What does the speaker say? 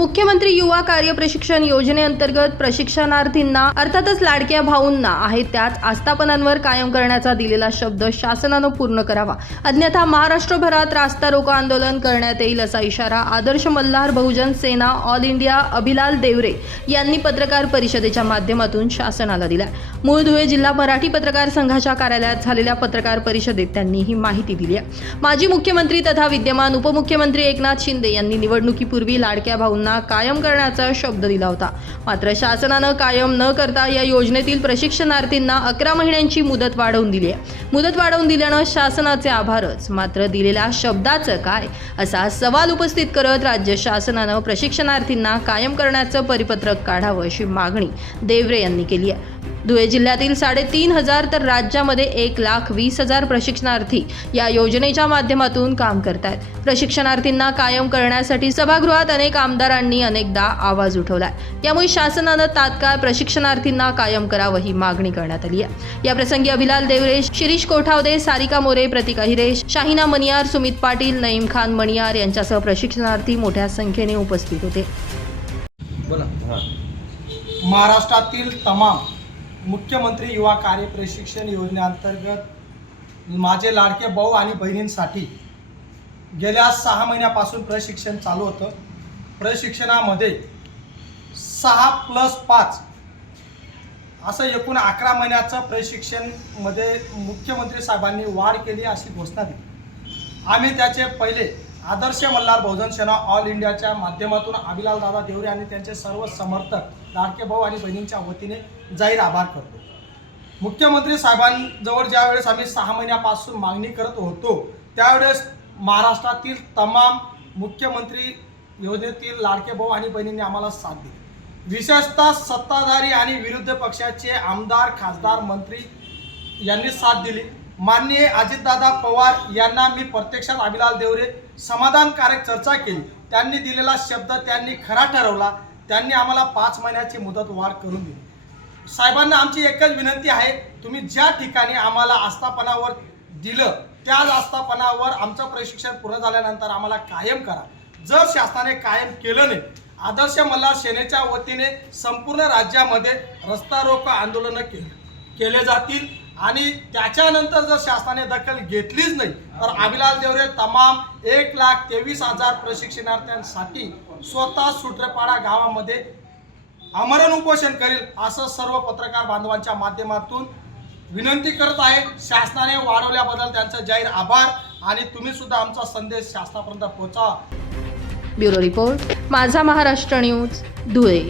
मुख्यमंत्री युवा कार्य प्रशिक्षण योजनेअंतर्गत प्रशिक्षणार्थींना अर्थातच लाडक्या भाऊंना आहे त्याच आस्थापनांवर कायम करण्याचा दिलेला शब्द शासनानं पूर्ण करावा. अन्यथा महाराष्ट्रभरात रास्ता रोको आंदोलन करण्यात येईल असा इशारा आदर्श मल्हार बहुजन सेना ऑल इंडिया अभिलाल देवरे यांनी पत्रकार परिषदेच्या माध्यमातून शासनाला दिला मूळ धुळे जिल्हा मराठी पत्रकार संघाच्या कार्यालयात झालेल्या पत्रकार परिषदेत त्यांनी ही माहिती दिली आहे. माजी मुख्यमंत्री तथा विद्यमान उपमुख्यमंत्री एकनाथ शिंदे यांनी निवडणुकीपूर्वी लाडक्या भाऊंना कायम करण्याचा शब्द दिला होता. मात्र शासनानं कायम न करता या योजनेतील प्रशिक्षणार्थींना अकरा महिन्यांची मुदत वाढवून दिली आहे. मुदत वाढवून दिल्यानं शासनाचे आभारच. मात्र दिलेल्या शब्दाचं काय असा सवाल उपस्थित करत राज्य शासनानं प्रशिक्षणार्थींना कायम करण्याचं परिपत्रक काढावं अशी मागणी देवरे यांनी केली आहे. धुळे जिल्ह्यातील साडेतीन हजार तर राज्यामध्ये एक लाख वीस हजार प्रशिक्षणार्थी या योजनेच्या माध्यमातून काम करत आहेत प्रशिक्षणार्थींना कायम करण्यासाठी सभागृहात अनेक आमदारांनी अनेकदा आवाज उठवलाय. यामुळे शासनानं तात्काळ प्रशिक्षणार्थींना कायम करावं ही मागणी करण्यात आली आहे. या प्रसंगी अभिलाल देवरे शिरीष कोठावदे सारिका मोरे प्रतिका हिरेश शाहिना मनियार सुमित पाटील नईम खान मणियार यांच्यासह प्रशिक्षणार्थी मोठ्या संख्येने उपस्थित होते. बोला. महाराष्ट्रातील तमाम मुख्यमंत्री युवा कार्य प्रशिक्षण योजनेअंतर्गत माझे लाडके भाऊ आणि बहिणींसाठी गेल्या सहा महिन्यापासून प्रशिक्षण चालू होतं. प्रशिक्षणामध्ये सहा प्लस पाच असं एकूण अकरा महिन्याचं प्रशिक्षणमध्ये मुख्यमंत्री साहेबांनी वाढ केली अशी घोषणा दिली. आम्ही त्याचे पहिले आदर्श मल्हार बहुजन सेना ऑल इंडियाच्या माध्यमातून अभिलाल दादा देवरे आणि त्यांचे सर्व समर्थक लाडके भाऊ आणि बहिणींच्या वतीने जाहीर आभार करतो. मुख्यमंत्री साहेबांजवळ ज्यावेळेस आम्ही सहा महिन्यापासून मागणी करत होतो त्यावेळेस महाराष्ट्रातील तमाम मुख्यमंत्री योजनेतील लाडके भाऊ आणि बहिणींनी आम्हाला साथ दिली. विशेषतः सत्ताधारी आणि विरुद्ध पक्षाचे आमदार खासदार मंत्री यांनी साथ दिली. माननीय अजितदादा पवार यांना मी प्रत्यक्षात अभिलाल देवरे समाधानकारक चर्चा केली. त्यांनी दिलेला शब्द त्यांनी खरा ठरवला. त्यांनी आम्हाला पाच महिन्याची मुदत वाढ करून दिली. साहेबांना आमची एकच विनंती आहे तुम्ही ज्या ठिकाणी आम्हाला आस्थापनावर दिलं त्याच आस्थापनावर आमचं प्रशिक्षण पूर्ण झाल्यानंतर आम्हाला कायम करा. जर शासनाने कायम केलं नाही आदर्श मल्हार सेनेच्या वतीने संपूर्ण राज्यामध्ये रस्ता रोको आंदोलनं के केले जातील. आणि त्याच्यानंतर जर शासनाने दखल घेतलीच नाही तर अभिलाल देवरे तमाम एक लाख तेवीस हजार प्रशिक्षणार्थ्यांसाठी स्वतः सुट्रेपाडा गावामध्ये आमरण उपोषण करील असं सर्व पत्रकार बांधवांच्या माध्यमातून विनंती करत आहे. शासनाने वाढवल्याबद्दल त्यांचा जाहीर आभार आणि तुम्ही सुद्धा आमचा संदेश शासनापर्यंत पोहोचा. ब्युरो रिपोर्ट माझा महाराष्ट्र न्यूज धुळे.